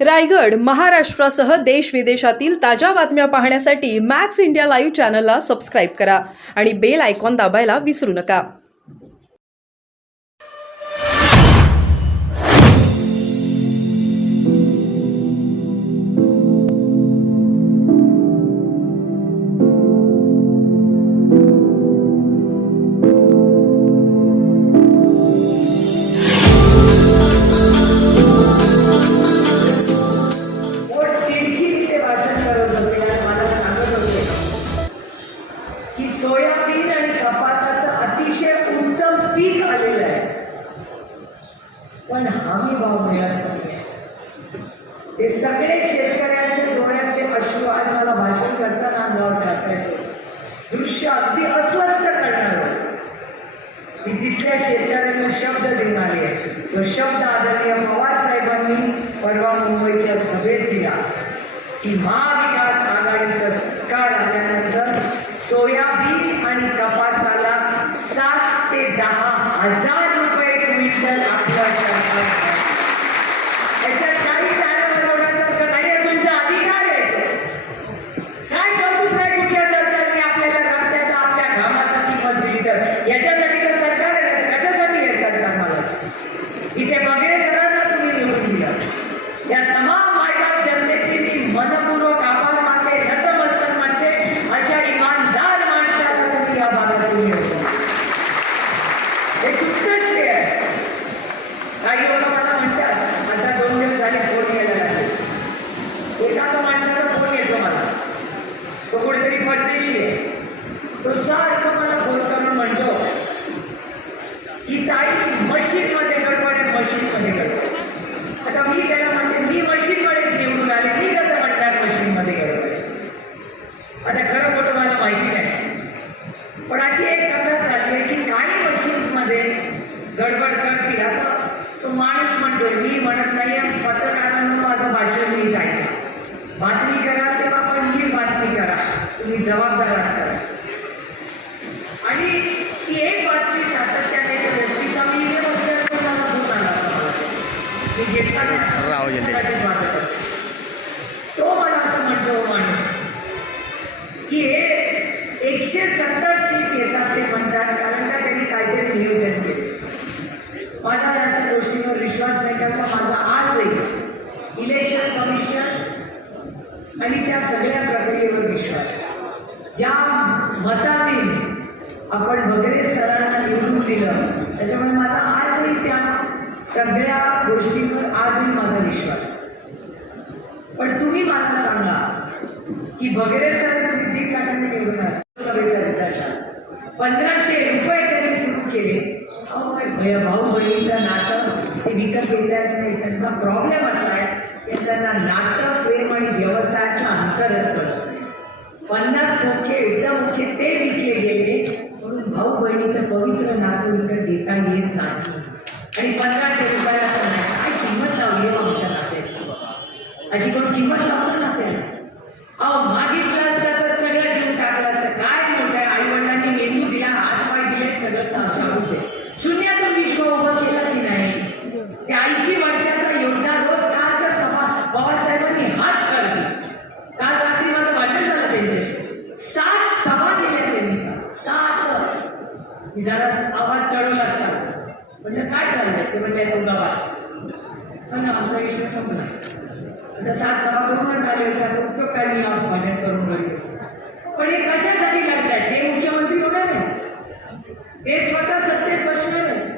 रायगड, महाराष्ट्रासह देश विदेशातील ताज्या बातम्या पाहण्यासाठी मॅक्स इंडिया लाईव्ह चॅनलला सबस्क्राईब करा आणि बेल आयकॉन दाबायला विसरू नका. सोयाबीन आणि कपासाचं अतिशय उत्तम पीक आलेलं आहे, पण हमी भाव मिळत नाही. ते सगळे शेतकऱ्यांच्या डोळ्यातले अश्रू आज मला भाषण करताना अंगावर टाकायचे दृश्य अगदी अस्वस्थ करणार. मी तिथल्या शेतकऱ्यांना शब्द देऊन आले. तो शब्द आदरणीय पवार साहेबांनी परवा मुंबईच्या सभेत दिला की महाविकास आघाडीचं सरकार आल्यानंतर सोयाबीन आणि कपासाला 7 ते 10 हजार रुपये क्विंटल आपलं सरकार. याच्यात काही टाळ्या बनवण्यासारखं नाही. तुमचा अधिकार आहे. काय कौतुक नाही कुठल्या सरकारने आपल्याला रक्ताचा आपल्या घामाचा किंमत दिली तर याच्यासाठी तर सरकार आहे. कशासाठी आहे सरकार? मला इथे बघे सरांना तुम्ही निवडून दिला. या तमाम मायबाप जनतेची मी मनपूर्वक आभार मानते, नतमस्तक मानते. अशा इमानदार माणसाला तुम्ही या भागातून निवडून हे तुमचं श्रेय आहे. काही लोक मला म्हणतात आता 2 दिवस झाले फोन यायला लागले. एखादा माणसाचा फोन येतो मला, तो कुठेतरी परदेशी आहे. तो सारखं मला फोन करून म्हणतो की ताई मशीनमध्ये गडबड आहे, मशीनमध्ये गडबड. आता मी त्याला म्हणते मी मशीनमध्ये निवडून आले, मी कसं म्हणणार मशीनमध्ये गडबड आहे? आता खरं खोटं मला माहिती नाही, पण अशी एक कथा चालली आहे की काही मशीन्समध्ये गडबड करतील असं तो माणूस म्हणतोय. मी म्हणत नाही. पत्रकारांना माझं भाषण नीट ऐका. बातमी करा तेव्हा पण नीट बातमी करा. तुम्ही जबाबदार असता. आणि ती एक बातमी सातत्याने गोष्टीचा मी हे बघतो मला फोन आला होता. मी घेतला तो मला असं म्हणतो माणूस की हे 170 सीट येतात ते म्हणतात कारण का त्यांनी काहीतरी नियोजन केले. माझा अशा गोष्टींवर विश्वास नाही कारण माझा आजही इलेक्शन कमिशन आणि त्या सगळ्या प्रक्रियेवर विश्वास. ज्या मताने आपण बगरे सरांना निवडून दिलं त्याच्यामुळे माझा आजही त्या सगळ्या गोष्टींवर आजही माझा विश्वास. पण तुम्ही मला सांगा की बगरे सर तुम्ही 1.5 लाखांनी निवडून आला. सभेचा रिझल्ट 1500 रुपये त्यांनी सुरू केले. अहो काय भाऊ बहिणीचं नातं ते विकत घेता येत नाही. त्यांचा प्रॉब्लेम असा आहे की त्यांना नातं प्रेम आणि व्यवसायाचं अंतरच कळत नाही. 50 मुख्य एकदम मुख्य ते विकले गेले म्हणून भाऊ बहिणीचं पवित्र नातं विकत घेता येत नाही. आणि 1500 रुपयाचं नाही. काय किंमत लावली आहे आमच्या नात्याची? अशी कोण किंमत लावतं नात्याला? अहो मागितलं असतं तर सगळं देऊन टाकलं असतं. काय मोठं आई वडिलांनी मेंदू दिला, हात पाय दिले, सगळं शाबूत आहे. शून्यातून विश्व उभं केलं की नाही? ते 80 वर्षाचं योगदान रोज काल तर सभा बाबासाहेबांनी हात काढली. काल रात्री माझं भांडण झालं त्यांच्याशी. 7 सभा केल्या त्यांनी. 7 मी जरा आवाज चढवला असता. म्हणजे काय चाललंय ते म्हणले तुगावास ना आमचा विषय संपला. आता 7 सभा करूनच झाले होते. आता उपयोग काय मी भांडण करून घरी. पण हे कशासाठी लढतायत? ते मुख्यमंत्री होणार नाही, ते स्वतः सत्तेत बसणार आहे.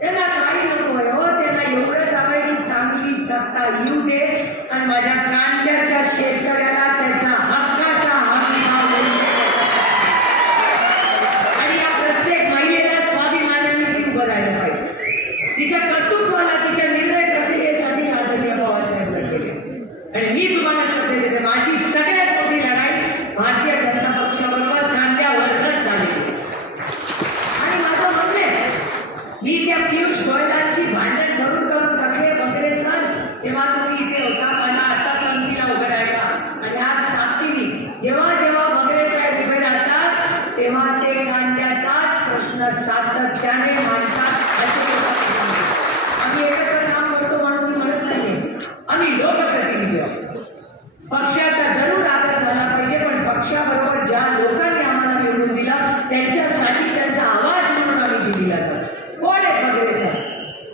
त्यांना काही नको आहे. हो त्यांना एवढंच हवंय की चांगली सत्ता येऊ दे आणि माझ्या कांद्याच्या शेतकऱ्याला त्याचा हक्काचा हमी भाव मिळू दे. आणि या प्रत्येक महिलेला स्वाभिमानाने ती उभं राहायला पाहिजे. तिच्या कर्तृत्वाला तिच्या निर्णय प्रक्रियेसाठी आदरणीय पवारसाहेब केले. आणि मी तुम्हाला शब्द देते माझी सगळ्यात मोठी लढाई भारतीय जनता पक्षाबरोबर कांद्यावरच झाली. आणि माझं म्हणणे मी त्या पियुष गोयलांची भांडण करून करून थकले बगरे सर. तेव्हा तुम्ही इथे होता. मला आता संगतीला उभं राहिला आणि आज ताकदीने जेव्हा जेव्हा बगरे साहेब उभे राहतात तेव्हा ते कांद्याचाच प्रश्न सातत्याने मांडतात. असे आम्ही एकत्र काम करतो म्हणून मी म्हणत नाही. आम्ही लोकप्रतिनिधी ठेवा. पक्षाचा जरूर आदर झाला पाहिजे, पण पक्षाबरोबर ज्या लोकांनी आम्हाला निवडून दिला त्यांच्यासाठी त्यांचा आवाज म्हणून आम्ही दिलेला जातो. कोण आहे बगरे सर?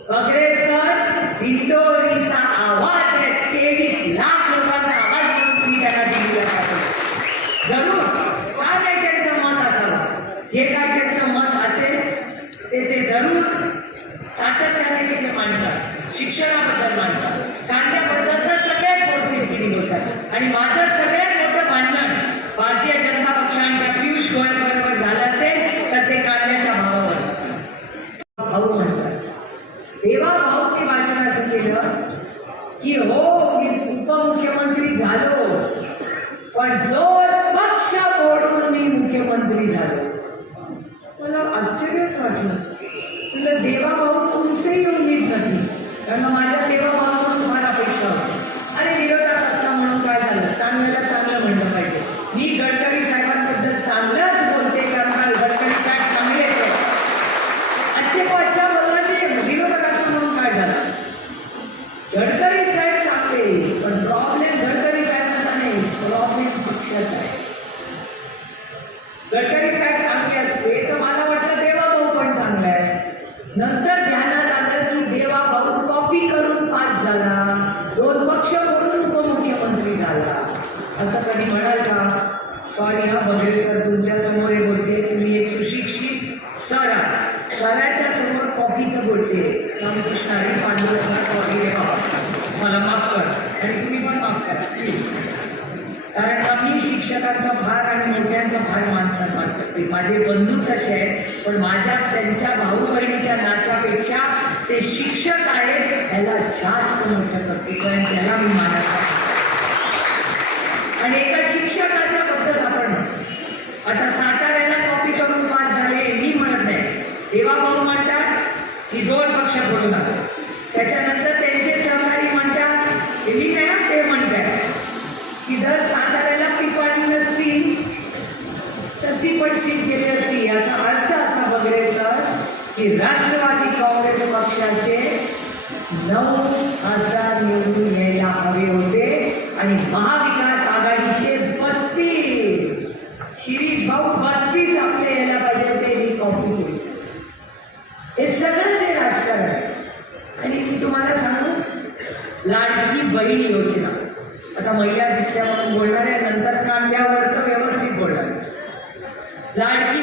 बगरे सर दिंडोरीचा आवाज आहे. 23 लाख लोकांचा आवाज म्हणून तुम्ही त्यांना दिलेला जातो. जरूर का नाही त्यांचं मत असावं, जे काय त्यांचं मत असेल ते जरूर सातत्याने तिथे मांडतात. शिक्षणाबद्दल मांडतात, कांद्याबद्दल तर सगळ्यात पोटतिडकीने बोलतात. आणि माझं सगळ्यात मोठं भांडण भारतीय जनता पक्षाच्या पियुष गोयल बरोबर झालं असेल तर ते कांद्याच्या भावावर. भाऊ म्हणतात, देवा भाऊनी भाषण असं केलं की हो मी उपमुख्यमंत्री झालो, पण 2 पक्ष तोडून मी मुख्यमंत्री झालो. मला आश्चर्यच वाटलं. तुला देवा भाऊ तुमचेही उम्मीद नाही, कारण माझ्या देवा भावाकडून फार अपेक्षा होती. अरे विरोधात असता म्हणून काय झालं, चांगल्याला चांगलं म्हणलं पाहिजे. मी गडकरी साहेबांबद्दल चांगलंच बोलते, कारण का गडकरी साहेब चांगले आहेत. अच्छे को अच्छा बोलला ते विरोधात असता म्हणून काय झालं. गडकरी साहेब चांगले, पण प्रॉब्लेम गडकरी साहेबांचा नाही, प्रॉब्लेम पक्षाचा आहे. गडकरी साहेब चांगले असते तर मला वाटलं देवा भाऊ पण चांगला आहे. नंतर ध्यानात आलं की देवा भाऊ कॉपी करून पास झाला, 2 पक्ष फोडून उपमुख्यमंत्री झाला. असं कधी म्हणाल का? सॉरी हा बगरे सर, तुमच्या समोर हे बोलते, तुम्ही एक सुशिक्षित सर आहात, सराच्या समोर कॉपीचं बोलते. रामकृष्ण हरी पांडुरंगा, सॉरी रे बाबा, मला माफ कर आणि तुम्ही पण माफ करा प्लीज. कारण का मी शिक्षकांचा फार आणि मोठ्यांचा फार माणसात करते. माझे बंधू तसे आहेत, पण माझ्या त्यांच्या भाऊ बहिणीच्या नात्यापेक्षा ते शिक्षक आहेत याला जास्त मोठं करते, कारण त्याला मी मानत आहे. आणि एका शिक्षकाच्या बद्दल आपण आता साताऱ्याला कॉपी करून पास झाले मी म्हणत नाही, देवा भाऊ म्हणतात की 2 पक्ष बोलू लागले. त्याच्यानंतर त्यांचे सहकारी म्हणतात, हे मी नाही ते म्हणतात की जर साताऱ्याला पिपाणी नसती तर ती पण सीट गेली असती. याचा अर्थ असा बगरे सर की राष्ट्रवादी काँग्रेस पक्षाचे 9,000 निवडून यायला हवे होते आणि महाविकास आघाडीचे 32, शिरीष भाऊ 32 आपले यायला पाहिजे होते. मी कॉपी केली. हे सगळं ते राजकारण आहे. आणि मी तुम्हाला सांगू, लाडकी बहीण योजना, आता महिला दिसल्या म्हणून बोलणार आहे, नंतर कांद्यावर तर व्यवस्थित बोलणार. लाडकी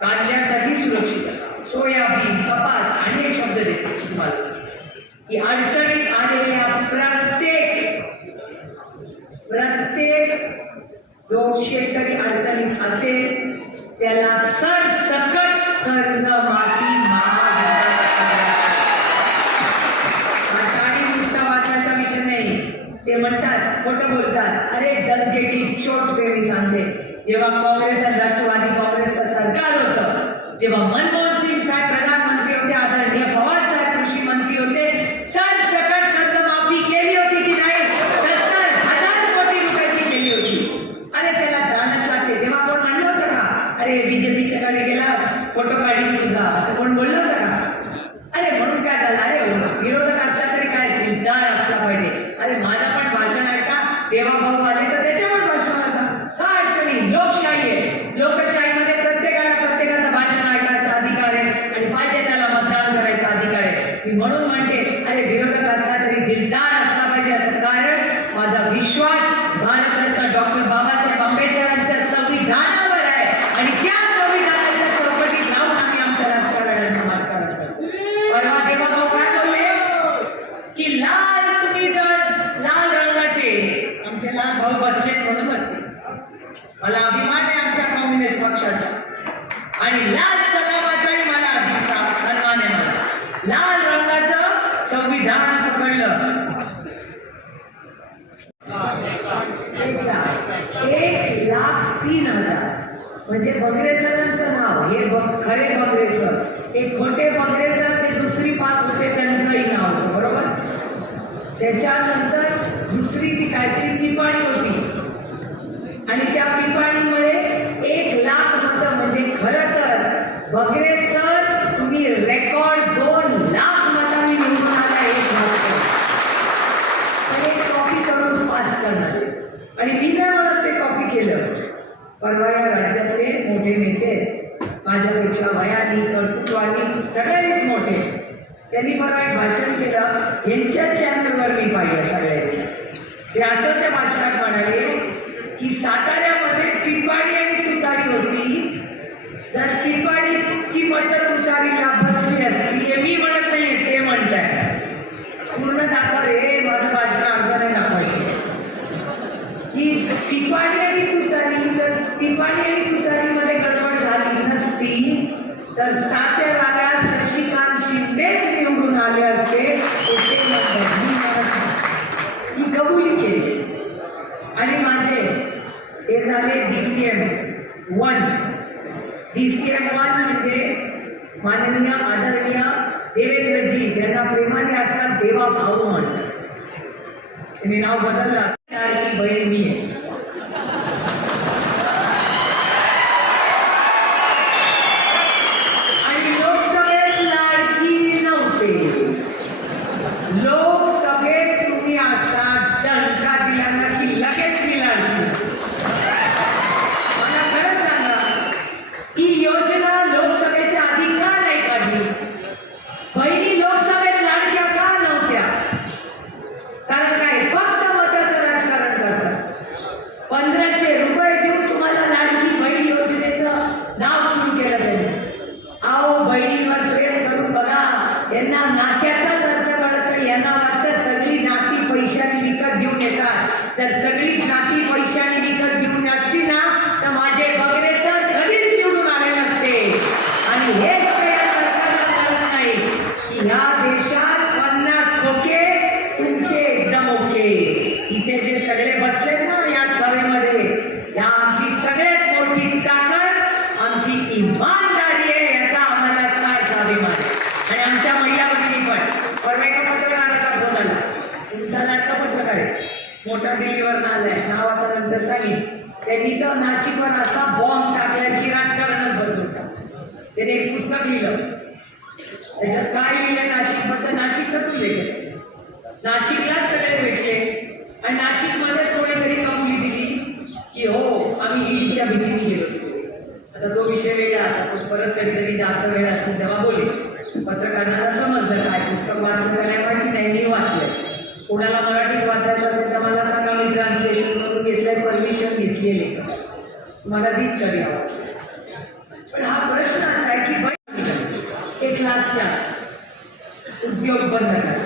कांद्यासाठी सुरक्षितता, सोयाबीन, कपास, अनेक शब्द देते तुम्हाला की अडचणीत आलेल्या प्रत्येक जो शेतकरी अडचणीत असेल त्याला सरसकट कर्जमाफी काही नुसता वाचण्याचा विषय नाही. ते म्हणतात, खोटं बोलतात. अरे डंके की चोट पे मी सांगते, जेव्हा काँग्रेस आणि राष्ट्रवादी काँग्रेसचं सरकार होतं, जेव्हा मनमोहन सिंग साहेब प्रधानमंत्री होते, आदरणीय पवार साहेब कृषी मंत्री होते, सरसकट कर्जमाफी केली होती की नाही? 70,000 कोटी रुपयाची केली होती. अरे त्याला दानच लागते. तेव्हा कोण म्हणलं होतं का अरे बीजेपीच्याकडे गेला फोटो काढून तुझा, असं कोण बोललं होतं का? अरे म्हणून काय झालं, अरे विरोधक असला तरी काय दिलदार असला पाहिजे. अरे माझा पण भाषण ऐका, देवा भाऊ आले तर त्याच्या पण भाषणाला जा. का अडचणी? लोकशाही आहे. लोकशाहीमध्ये प्रत्येकाचं भाषण ऐकायचा अधिकार आहे आणि पाहिजे त्याला मतदान करायचा अधिकार आहे. मी म्हणून म्हणते, अरे विरोधक असला तरी दिलदार असला पाहिजे. याचं कारण माझा विश्वास भारतरत्न डॉक्टर बाबासाहेब आंबेडकरांच्या संविधानावर आहे आणि त्या संविधानाच्या चौकटीत राहून आम्ही आमच्या राजकारणाचं समाजकारण करतो. परवा देवा भाऊ काय बोलले की लाल, तुम्ही जर लाल रंगाचे, आमचे लाल भाऊ बसलेत म्हणून बसले, मला अभिमान आहे आमच्या कम्युनिस्ट पक्षाचा आणि लाल सलामाचाही मला सन्मान आहे. मला लाल रंगाचं संविधान पकडलं. 1,03,000 म्हणजे बगरे सरांचं नाव, हे खरे बगरे सर, हे खोटे बगरे सर, ते दुसरी पास होते त्यांचंही नाव होतं, बरोबर. त्याच्यानंतर दुसरी ती काहीतरी पिपाणी होती आणि त्या पिपाणीमुळे 1,00,000 मतं, म्हणजे खरं तर बगरे सर तुम्ही रेकॉर्ड 2,00,000 मतांनी निवडून आला. 1,00,000 आणि मी नाही म्हणत ते कॉपी केलं. परवा या राज्यातले मोठे नेते माझ्यापेक्षा वयाने कर्तृत्वाने सगळ्यांनीच मोठे, त्यांनी परवा एक भाषण केलं, यांच्याच चॅनलवर मी पाहिलं सगळ्यांच्या. ते असं त्या भाषणात म्हणाले की साताऱ्यामध्ये पिंपाडी आणि तुतारी होती, जर पिंपाडीची मतं तुतारीला बसली असती. हे मी म्हणत नाही, ते म्हणताय. पूर्ण दाखवा रे, माझं भाषण अर्धा नाही दाखवायचं की पिंपाडी आणि तुतारी, जर पिंपाडी आणि तुतारीमध्ये गडबड झाली नसती तर सात्या रागात शशिकांत शिंदेच निवडून आले असते. ते ही कबुली केली. आणि माझे हे झाले DCM-1. DCM-1 म्हणजे माननीय आदरणीय देवेंद्रजी, ज्यांना प्रेमाने आजकाल देवा भाऊ म्हणतात. त्यांनी नाव बदललं, की बहीण मी आहे. आणि लोकसभेत लाडकी नव्हते. लोकसभेत तुम्ही असा दणका दिला ना की लगेच मी लाडकी. मला खरंच सांगा, ही योजना लोकसभेच्या आधी का नाही काढली? बहिणी लोकसभेत लाडक्या का नव्हत्या? कारण काय, फक्त मताचं राजकारण करतात. 1500 रुपये देऊन तुम्हाला लाडकी बहीण योजनेचं नाव सुरू केलं त्यांनी. आओ, बहिणीवर प्रेम करून बघा, यांना नात्याचाच अर्थ कळत नाही. यांना वाटतं सगळी नाती पैशाने विकत घेऊन येतात. तर सगळीच नाती पैशाने विकत घेऊन असती ना तर माझे बगरे सर कधीच निवडून आले नसते. आणि हेच या सरकारला कळत नाही की ह्या देशात 50 खोके तुमचे एकदम ओके. इथे जे सगळे बसलेत ना या सभेमध्ये, या आमची सगळ्यात मोठी ताकद आमची इमानदारी आहे, याचा आम्हाला फार अभिमान आहे. आणि आमच्या महिला भगिनी पण. परवा एका पत्रकाराचा फोन आला, तुमचा लाडका पत्रकार आहे, मोठा दिल्लीवर आलाय, नाव आता नंतर सांगेन. त्यांनी तर नाशिकवर असा बॉम्ब टाकला की राजकारणच बदलून टाकलं. त्याने एक पुस्तक लिहिलं, त्याच्यात काय लिहिलं नाशिकबद्दल, नाशिकचाच उल्लेख आहे. नाशिकलाच सगळे भेटले आणि नाशिकमध्येच कोणीतरी कबुली दिली की हो आम्ही ईडीच्या भीतीने गेलो. आता तो विषय वेगळा, आता तो परत कधीतरी जास्त वेळ असेल तेव्हा बोलेल. पत्रकारांना समजलं काय, पुस्तक वाचलं का नाही माहिती नाही, मी वाचलंय. कोणाला मराठीत वाचायचं असेल तर मला सांगा, मी ट्रान्सलेशन करून घेतलंय, परमिशन घेतलेली मला दीच कधी आवाज. पण हा प्रश्न असा आहे की बहीण एक क्लासच्या उद्योग बंद करा.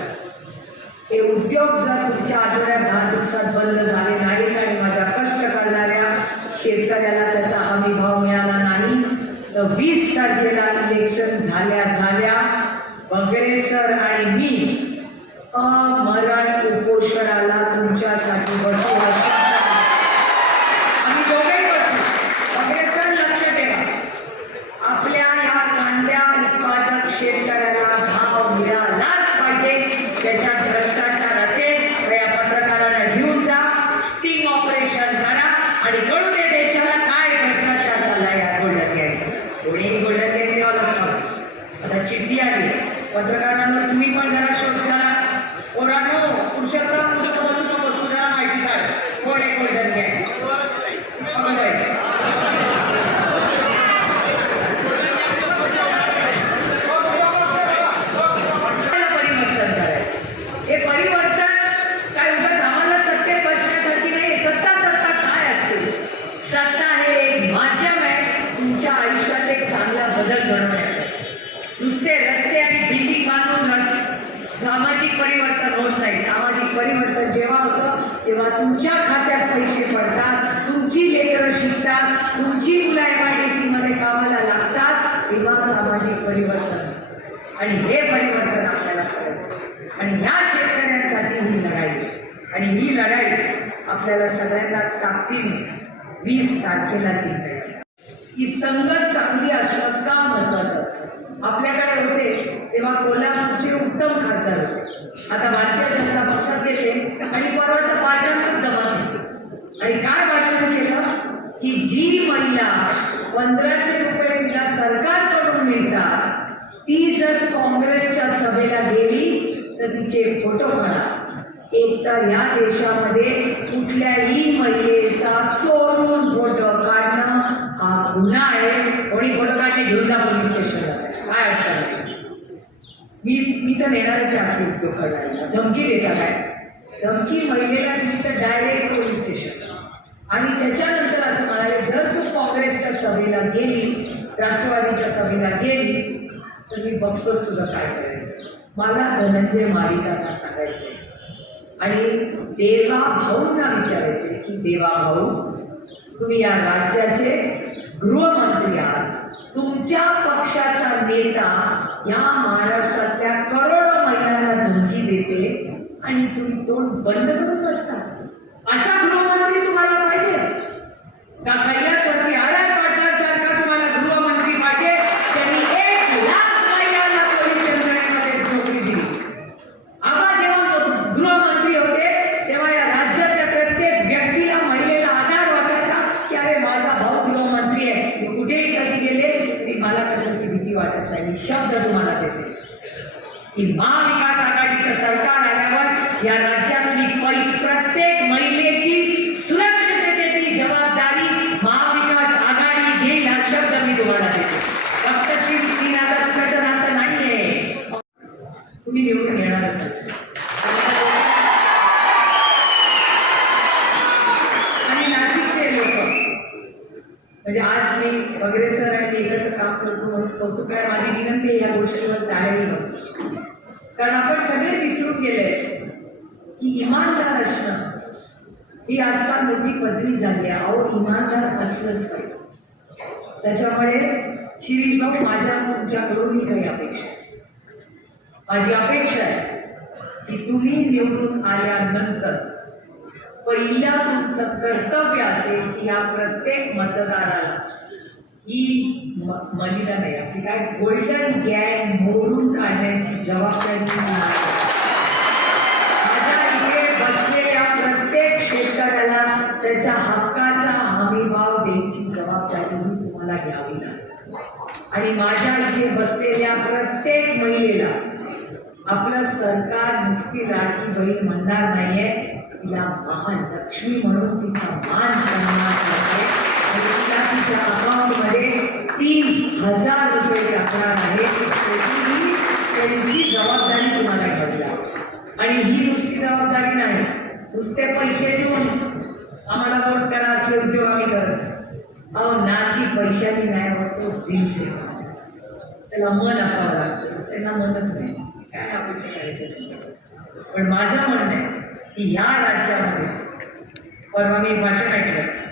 हे उद्योग जर पुढच्या आठवड्यात 10 दिवसात बंद झाले नाहीत आणि माझ्या कष्ट करणाऱ्या शेतकऱ्याला त्याचा हमी भाव मिळाला नाही तर 20 तारखेला इलेक्शन झाल्या बगरे सर आणि मी अमरण उपोषणाला तुमच्यासाठी बसू. आम्ही दोघेही बसू. बगरे सर लक्ष ठेवा, आपल्या या कांद्या उत्पादक शेतकऱ्याला भाव मिळालाच पाहिजे. त्याच्यात भ्रष्टाचार असेल तर या पत्रकारांना घेऊन जा, स्टिंग ऑपरेशन करा आणि कळू दे देशाला काय भ्रष्टाचार चाललाय या गोल्डन गॅटचा. कोणी गोल्डन गॅट देवालाच ठाऊक. आता चिठ्ठी आली, पत्रकारांना तुम्ही पण जरा शोध करा. पोरांनो, पुरुषोत्तम कुठं बसू नको, तुझ्या माहिती काढ कोण आहे गोल्डन गॅट. परिवर्तन करायचं. हे परिवर्तन काय उगाच आम्हाला सत्तेत बसण्यासाठी नाही. सत्ता काय असते? सत्ता हे एक माध्यम आहे तुमच्या आयुष्यात एक चांगला बदल घडवण्यासाठी. नुसते रस्ते आणि बिल्डिंग बांधून सामाजिक परिवर्तन होत नाही. सामाजिक परिवर्तन जेव्हा होतं जेव्हा तुमच्या खात्यात पैसे पडतात, तुमची लेकरं शिकतात, तुमची मुलं MIDC मध्ये कामाला लागतात, तेव्हा सामाजिक परिवर्तन. आणि हे परिवर्तन आपल्याला करायचं. आणि ह्या शेतकऱ्यांसाठी ही लढाई, आणि ही लढाई आपल्याला सगळ्यांना ताकदीने 20 तारखेला जिंकायची. ही संगत चांगली असणं का महत्वाचं असतं. आपल्याकडे होते तेव्हा कोल्हापूरचे उत्तम खासदार होते, आता भारतीय जनता पक्षात गेले आणि परवा तर भाजपच दमा घेतली. आणि काय भाषण केलं की जी महिला 1500 रुपये तिला सरकारकडून मिळतात ती जर काँग्रेसच्या सभेला गेली तर तिचे फोटो काढा. एक तर या देशामध्ये कुठल्याही महिलेचा चोरून फोटो काढणं हा गुन्हा आहे. कोणी फोटो काढले घेऊन जा पोलीस स्टेशनला, काय अडचण नाही. मी तर नेणारच असते तो करायला. धमकी देता काय? धमकी महिलेला तुम्ही तर डायरेक्ट पोलीस स्टेशन. आणि त्याच्यानंतर असं म्हणाले, जर तू काँग्रेसच्या सभेला गेली, राष्ट्रवादीच्या सभेला गेली, तर मी बघतोच तुझं काय करायचं. मला धनंजय माडिकांना सांगायचंय आणि देवा भाऊंना विचारायचे की देवा भाऊ, तुम्ही या राज्याचे गृहमंत्री आहात. तुमच्या पक्षाचा नेता या महाराष्ट्रातल्या करोडो महिलांना धमकी देते आणि तुम्ही तोंड बंद करून बसता. असा गृहमंत्री तुम्हाला पाहिजे का? कैलासवरती आर पाटलांसारखा तुम्हाला गृहमंत्री पाहिजे त्यांनी 1,00,000 महिलांना पोलीस यंत्रणेमध्ये नोकरी दिली. आबा जेव्हा गृहमंत्री होते तेव्हा या राज्यातल्या प्रत्येक व्यक्तीला, महिलेला आधार वाटायचा की अरे माझा भाऊ गृहमंत्री आहे, मी कुठेही कधी गेले तरी मला कशाची भीती वाटत नाही. मी शब्द तुम्हाला देते की महाविकास आघाडीचं सरकार आल्यावर या राज्यातली प्रत्येक महिलेची सुरक्षिततेची जबाबदारी महाविकास आघाडी घेईल हा शब्द मी तुम्हाला देते. फक्त 3,000 रुपयाचं नातं नाहीये, तुम्ही निवडून येणारच. आणि नाशिकचे लोक म्हणजे आज मी वगैरे सर आणि मी एकत्र काम करतो म्हणून कौतुक आहे. माझी विनंती आहे या गोष्टीवर त्यालाही नसतो, कारण आपण सगळे विसरून गेले की इमानदार असणं ही आजकाल मोठी पदवी झाली आहे. अहो, इमानदार असलंच पाहिजे. त्याच्यामुळे शिरीष भाऊ, माझ्या तुमच्याकडूनही काही अपेक्षा आहे. माझी अपेक्षा आहे की तुम्ही निवडून आल्यानंतर पहिला तुमचं कर्तव्य असेल की या प्रत्येक मतदाराला ही मलिदा नाही, आपली काय गोल्डन गँग मोडून काढण्याची जबाबदारी माझ्या इथे बसलेल्या प्रत्येक शेतकऱ्याला त्याच्या हक्काचा हमीभाव द्यायची जबाबदारी तुम्हाला घ्यावी लागेल. आणि माझ्या इथे बसलेल्या प्रत्येक महिलेला आपलं सरकार नुसती लाडकी बहीण म्हणणार नाहीये, तिला महालक्ष्मी म्हणून तिचा मान सन्मान करते आणि तिला तिच्या अकाउंटमध्ये 3,000 रुपये टाकणार आहे. त्यांची जबाबदारी तुम्हाला घ्यावी लागेल. आणि ही नुसती जबाबदारी नाही, नुसते पैसे देऊन आम्हाला वोट करा असले उद्योग आम्ही करत. अहो, नाती पैशाची नाही होत, तो दिल सेवा. त्याला मन असावं लागतं, त्यांना मनच नाही, काय अपेक्षा करायचं. पण माझं म्हणणं आहे की ह्या राज्यामध्ये, परवा मी भाषण ऐकलं